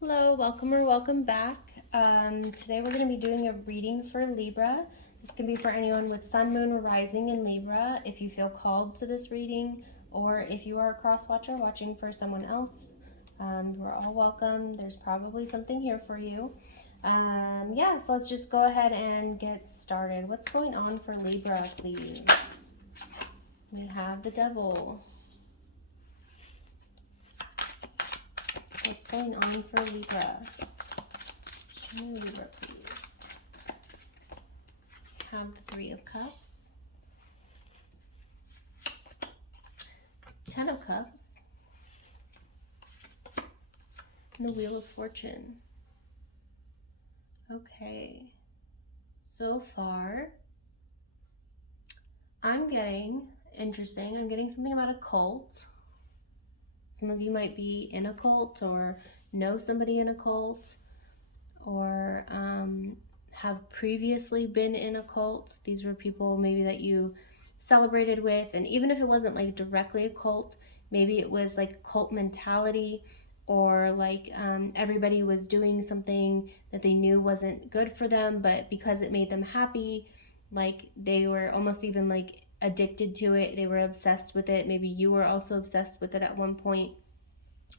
Hello, welcome or welcome back. Today we're going to be doing a reading for Libra. This can be for anyone with Sun, Moon, or Rising in Libra if you feel called to this reading, or if you are a cross-watcher watching for someone else. You're all welcome. There's probably something here for you. So let's just go ahead and get started. What's going on for Libra, please? We have the Devil. What's going on for Libra? Show me Libra, please. Have the Three of Cups. 10 of Cups. And the Wheel of Fortune. Okay. So far, I'm getting, interesting, I'm getting something about a cult. Some of you might be in a cult or know somebody in a cult or have previously been in a cult. These were people maybe that you celebrated with, and even if it wasn't like directly a cult, maybe it was like cult mentality, or like everybody was doing something that they knew wasn't good for them, but because it made them happy, like they were almost even like addicted to it. They were obsessed with it. Maybe you were also obsessed with it at one point.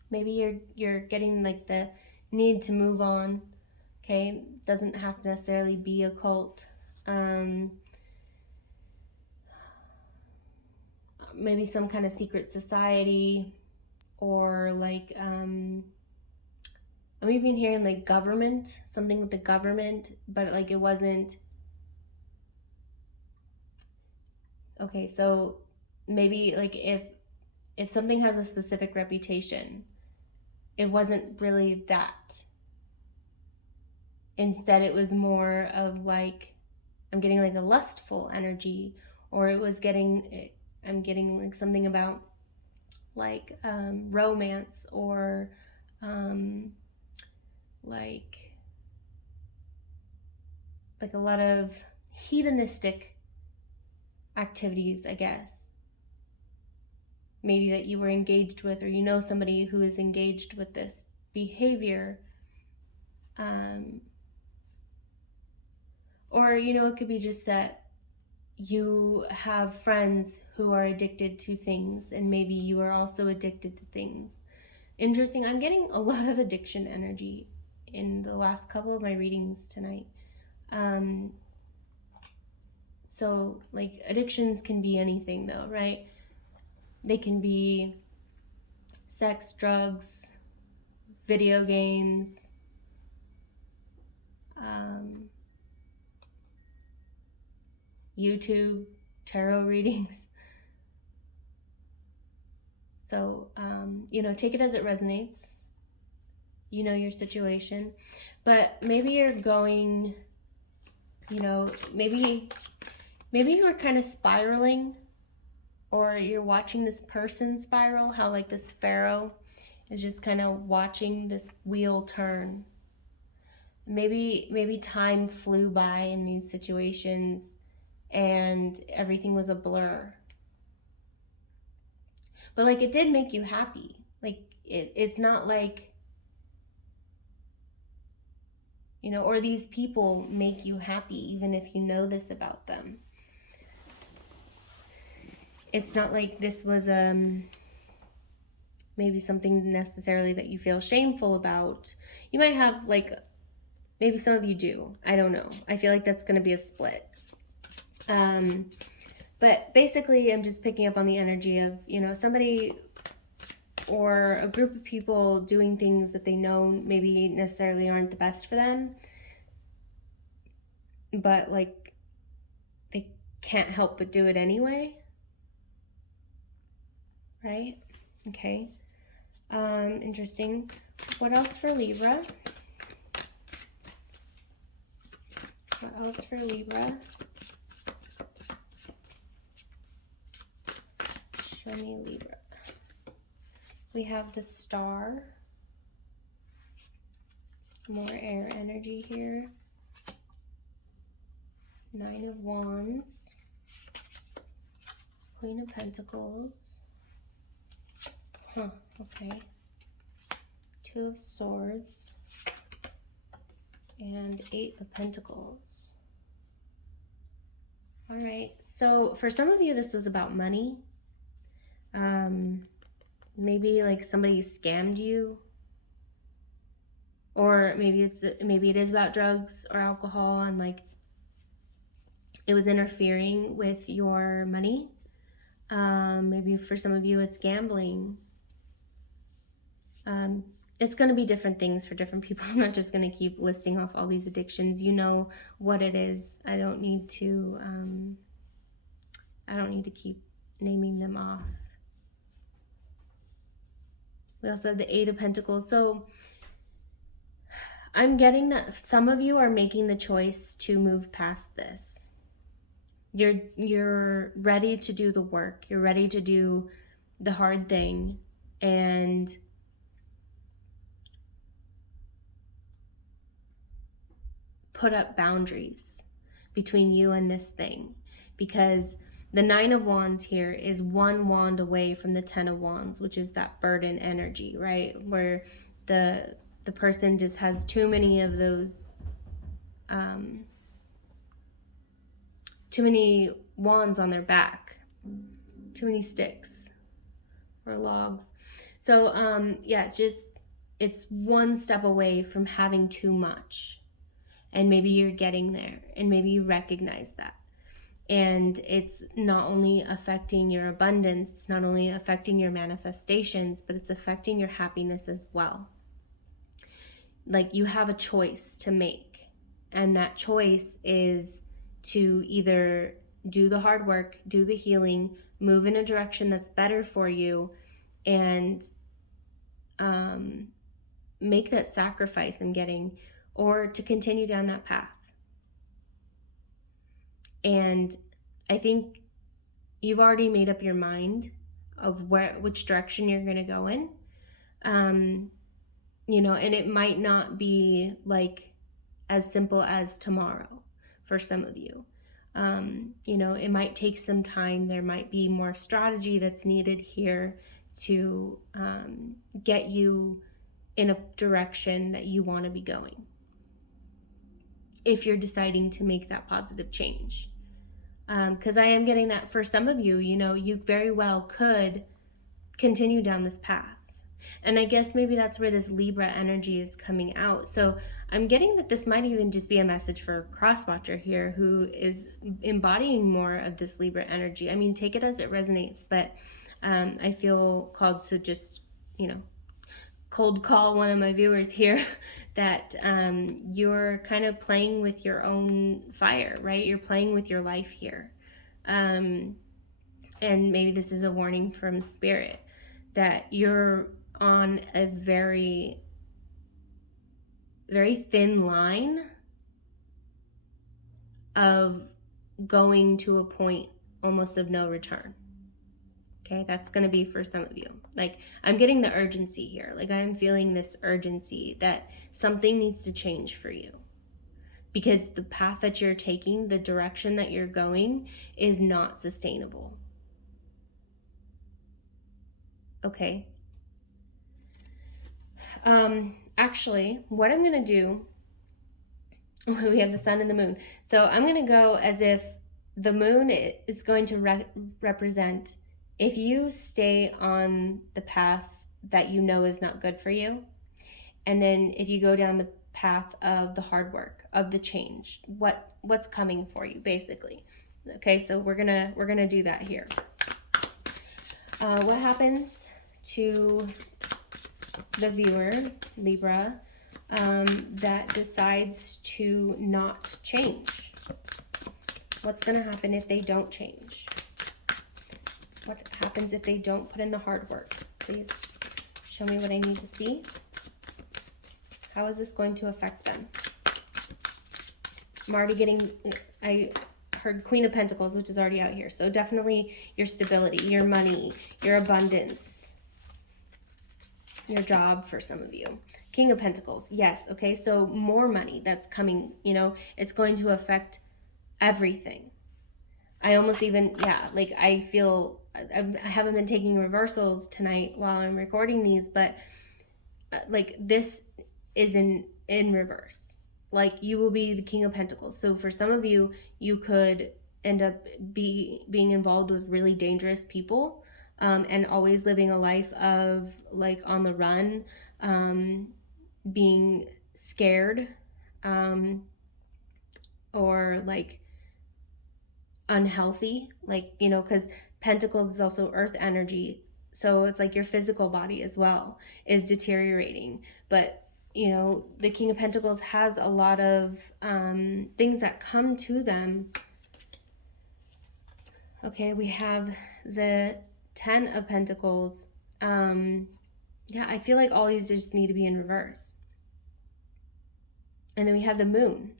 Maybe you're getting like the need to move on. Okay, doesn't have to necessarily be a cult. Maybe some kind of secret society, or like I'm even hearing like government, something with the government, but like it wasn't. Okay, so maybe like if something has a specific reputation, it wasn't really that. Instead, it was more of like, I'm getting like a lustful energy, or it was getting, I'm getting like something about like romance, or like a lot of hedonistic activities, I guess. Maybe that you were engaged with, or you know somebody who is engaged with this behavior. Or, it could be just that you have friends who are addicted to things, and maybe you are also addicted to things. Interesting. I'm getting a lot of addiction energy in the last couple of my readings tonight. So, like, addictions can be anything, though, right? They can be sex, drugs, video games, YouTube, tarot readings. So, take it as it resonates. You know your situation. But maybe you're going, maybe you were kind of spiraling, or you're watching this person spiral, how like this pharaoh is just kind of watching this wheel turn. Maybe time flew by in these situations and everything was a blur. But like it did make you happy. Like it's not like, or these people make you happy even if you know this about them. It's not like this was maybe something necessarily that you feel shameful about. You might have like, maybe some of you do. I don't know. I feel like that's going to be a split. But basically, I'm just picking up on the energy of, somebody or a group of people doing things that they know maybe necessarily aren't the best for them, but like they can't help but do it anyway. Right? Okay. Interesting. What else for Libra? What else for Libra? Show me Libra. We have the Star. More air energy here. 9 of Wands. Queen of Pentacles. Okay. Two of Swords, and Eight of Pentacles. All right, so for some of you, this was about money. Maybe like somebody scammed you, or maybe it is about drugs or alcohol, and like it was interfering with your money. Maybe for some of you, it's gambling. It's going to be different things for different people. I'm not just going to keep listing off all these addictions. You know what it is. I don't need to keep naming them off. We also have the Eight of Pentacles. So I'm getting that some of you are making the choice to move past this. You're ready to do the work. You're ready to do the hard thing and put up boundaries between you and this thing, because the Nine of Wands here is one wand away from the Ten of Wands, which is that burden energy, right? Where the person just has too many of those, too many wands on their back, too many sticks or logs. So yeah, it's one step away from having too much. And maybe you're getting there, and maybe you recognize that. And it's not only affecting your abundance, it's not only affecting your manifestations, but it's affecting your happiness as well. Like, you have a choice to make, and that choice is to either do the hard work, do the healing, move in a direction that's better for you, and make that sacrifice in getting, or to continue down that path. And I think you've already made up your mind of which direction you're going to go in. You know, and it might not be like as simple as tomorrow for some of you. You know, it might take some time. There might be more strategy that's needed here to get you in a direction that you want to be going, if you're deciding to make that positive change. Because I am getting that for some of you, you know, you very well could continue down this path. And I guess maybe that's where this Libra energy is coming out. So I'm getting that this might even just be a message for a cross-watcher here who is embodying more of this Libra energy. I mean, take it as it resonates, but I feel called to just, you know, cold call one of my viewers here that you're kind of playing with your own fire, right? You're playing with your life here. And maybe this is a warning from Spirit that you're on a very, very thin line of going to a point almost of no return. Okay, that's going to be for some of you. Like, I'm getting the urgency here. Like, I'm feeling this urgency that something needs to change for you. Because the path that you're taking, the direction that you're going, is not sustainable. Okay. Actually, what I'm going to do, we have the sun and the moon. So I'm going to go as if the moon is going to represent if you stay on the path that you know is not good for you, and then if you go down the path of the hard work, of the change, what's coming for you, basically. Okay, so we're gonna do that here. What happens to the viewer, Libra, that decides to not change? What's gonna happen if they don't change? What happens if they don't put in the hard work? Please show me what I need to see. How is this going to affect them? I'm already getting, I heard Queen of Pentacles, which is already out here. So definitely your stability, your money, your abundance, your job for some of you. King of Pentacles, yes, okay, so more money that's coming, you know, it's going to affect everything. I almost even, yeah, like I feel, I haven't been taking reversals tonight while I'm recording these, but like this is in reverse. Like you will be the King of Pentacles. So for some of you, you could end up being involved with really dangerous people, and always living a life of like on the run, being scared, or like unhealthy, like, you know, because Pentacles is also earth energy. So it's like your physical body as well is deteriorating. But, you know, the King of Pentacles has a lot of things that come to them. Okay, we have the Ten of Pentacles. Yeah, I feel like all these just need to be in reverse. And then we have the Moon.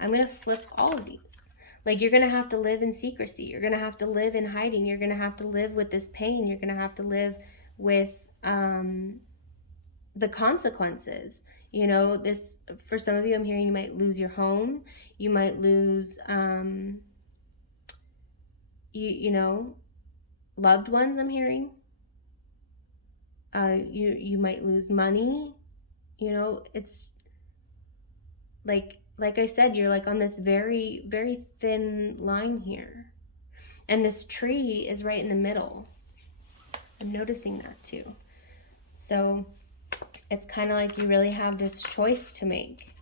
I'm going to flip all of these. Like, you're going to have to live in secrecy. You're going to have to live in hiding. You're going to have to live with this pain. You're going to have to live with the consequences. You know, this, for some of you, I'm hearing you might lose your home. You might lose, you know, loved ones, I'm hearing. You might lose money. You know, it's like I said, you're like on this very, very thin line here. And this tree is right in the middle. I'm noticing that too. So it's kind of like you really have this choice to make.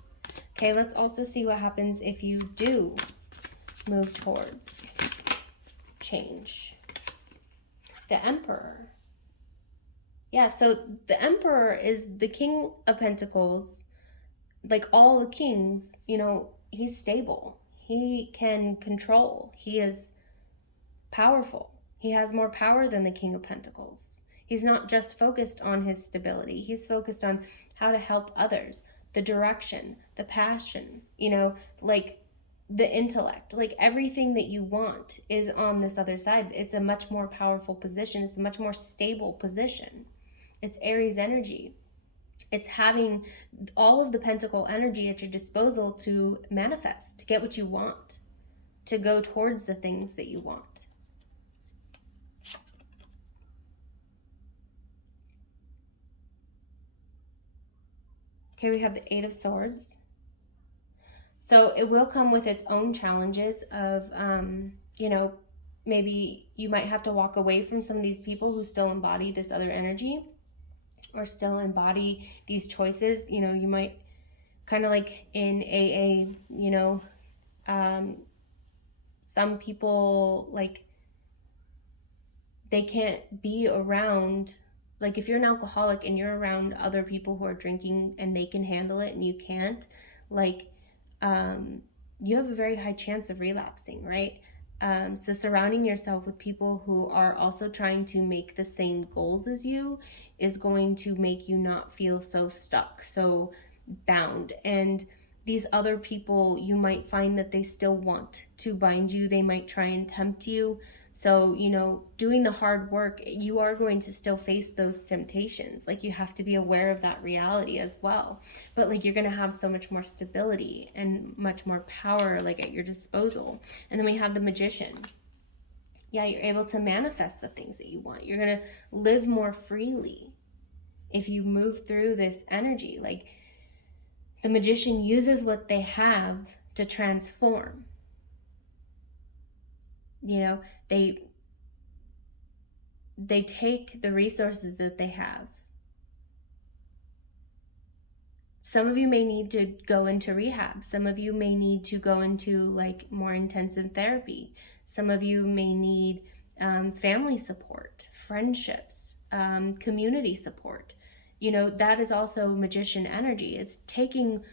Okay, let's also see what happens if you do move towards change. The Emperor. Yeah, so the Emperor is the King of Pentacles. Like all the kings, you know, he's stable. He can control. He is powerful. He has more power than the King of Pentacles. He's not just focused on his stability. He's focused on how to help others, the direction, the passion, you know, like the intellect, like everything that you want is on this other side. It's a much more powerful position. It's a much more stable position. It's Aries energy. It's having all of the pentacle energy at your disposal to manifest, to get what you want, to go towards the things that you want. Okay, we have the Eight of Swords. So it will come with its own challenges of, you know, maybe you might have to walk away from some of these people who still embody this other energy or still embody these choices. You know, you might kind of like in AA, you know, some people, like, they can't be around, like if you're an alcoholic and you're around other people who are drinking and they can handle it and you can't, like, you have a very high chance of relapsing, right? So surrounding yourself with people who are also trying to make the same goals as you is going to make you not feel so stuck, so bound. And these other people, you might find that they still want to bind you. They might try and tempt you. So, you know, doing the hard work, you are going to still face those temptations. Like, you have to be aware of that reality as well. But like, you're going to have so much more stability and much more power, like, at your disposal. And then we have the Magician. Yeah, you're able to manifest the things that you want. You're going to live more freely if you move through this energy. Like, the Magician uses what they have to transform. You know, they take the resources that they have. Some of you may need to go into rehab. Some of you may need to go into like more intensive therapy. Some of you may need family support, friendships, community support. You know, that is also Magician energy. It's taking,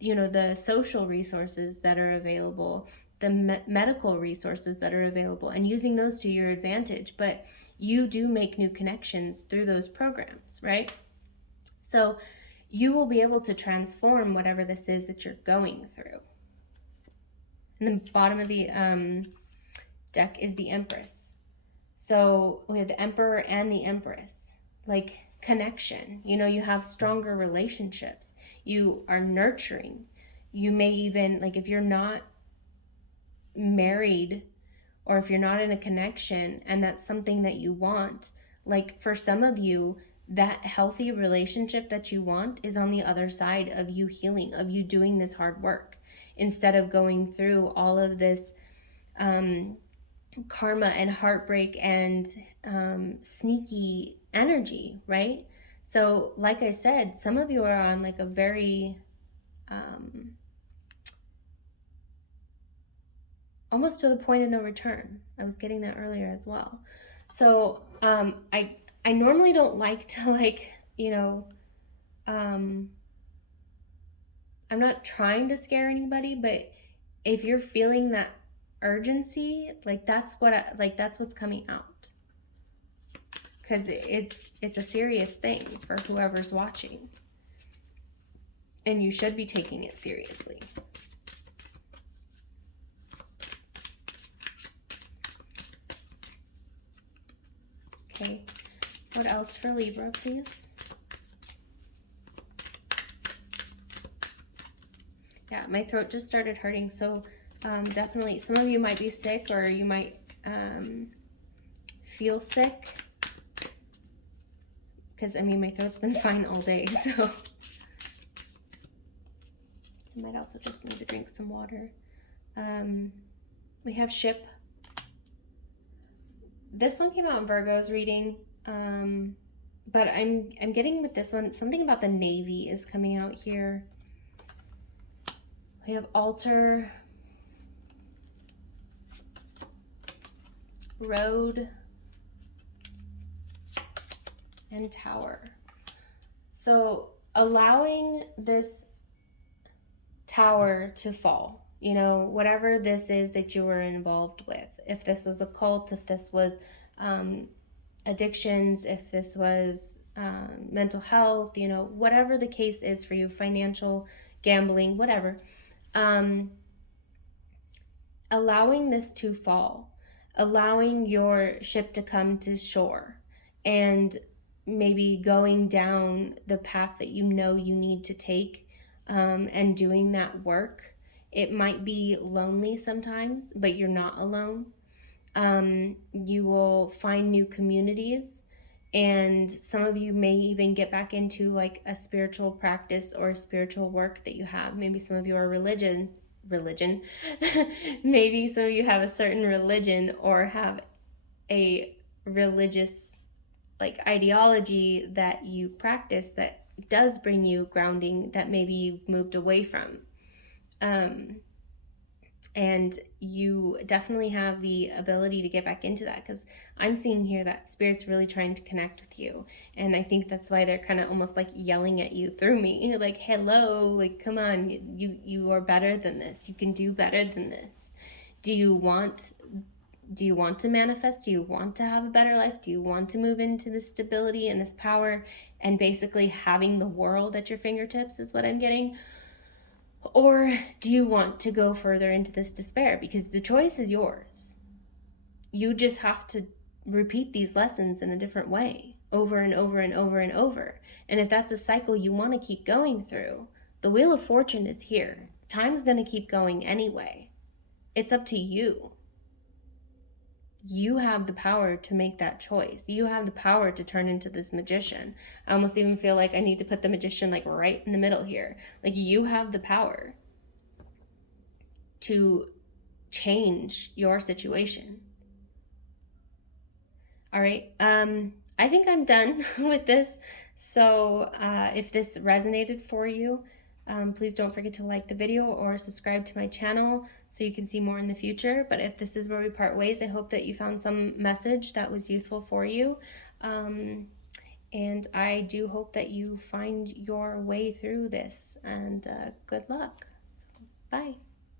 you know, the social resources that are available, the medical resources that are available, and using those to your advantage. But you do make new connections through those programs, right? So you will be able to transform whatever this is that you're going through. And the bottom of the deck is the Empress. So we have the Emperor and the Empress. Like, connection. You know, you have stronger relationships. You are nurturing. You may even, like, if you're not married or if you're not in a connection and that's something that you want, like, for some of you, that healthy relationship that you want is on the other side of you healing, of you doing this hard work, instead of going through all of this karma and heartbreak and sneaky energy, right? So, like I said, some of you are on like a very almost to the point of no return. I was getting that earlier as well. So I normally don't like to like, you know, I'm not trying to scare anybody, but if you're feeling that urgency, like that's what's coming out, because it's a serious thing for whoever's watching, and you should be taking it seriously. Okay, what else for Libra, please? Yeah, my throat just started hurting, so definitely some of you might be sick, or you might feel sick, because I mean my throat's been fine all day, so I might also just need to drink some water. We have ship. This one came out in Virgo's reading, but I'm getting with this one something about the Navy is coming out here. We have altar, road, and tower. So allowing this tower to fall, you know, whatever this is that you were involved with, if this was a cult, if this was addictions, if this was mental health, you know, whatever the case is for you, financial, gambling, whatever, allowing this to fall, allowing your ship to come to shore, and maybe going down the path that you know you need to take, and doing that work. It might be lonely sometimes, but you're not alone. You will find new communities, and some of you may even get back into like a spiritual practice or a spiritual work that you have. Maybe some of you are religion maybe some of you have a certain religion or have a religious like ideology that you practice that does bring you grounding that maybe you've moved away from. And you definitely have the ability to get back into that, because I'm seeing here that Spirit's really trying to connect with you. And I think that's why they're kind of almost like yelling at you through me, like, hello, like, come on, you are better than this. You can do better than this. Do you want to manifest? Do you want to have a better life? Do you want to move into this stability and this power and basically having the world at your fingertips is what I'm getting? Or do you want to go further into this despair? Because the choice is yours. You just have to repeat these lessons in a different way over and over and over and over. And if that's a cycle you want to keep going through, the Wheel of Fortune is here. Time's going to keep going anyway. It's up to you. You have the power to make that choice. You have the power to turn into this magician. I almost even feel like I need to put the magician like right in the middle here. Like, you have the power to change your situation. All right. I think I'm done with this. So if this resonated for you, please don't forget to like the video or subscribe to my channel so you can see more in the future. But if this is where we part ways, I hope that you found some message that was useful for you. And I do hope that you find your way through this. And good luck. Bye.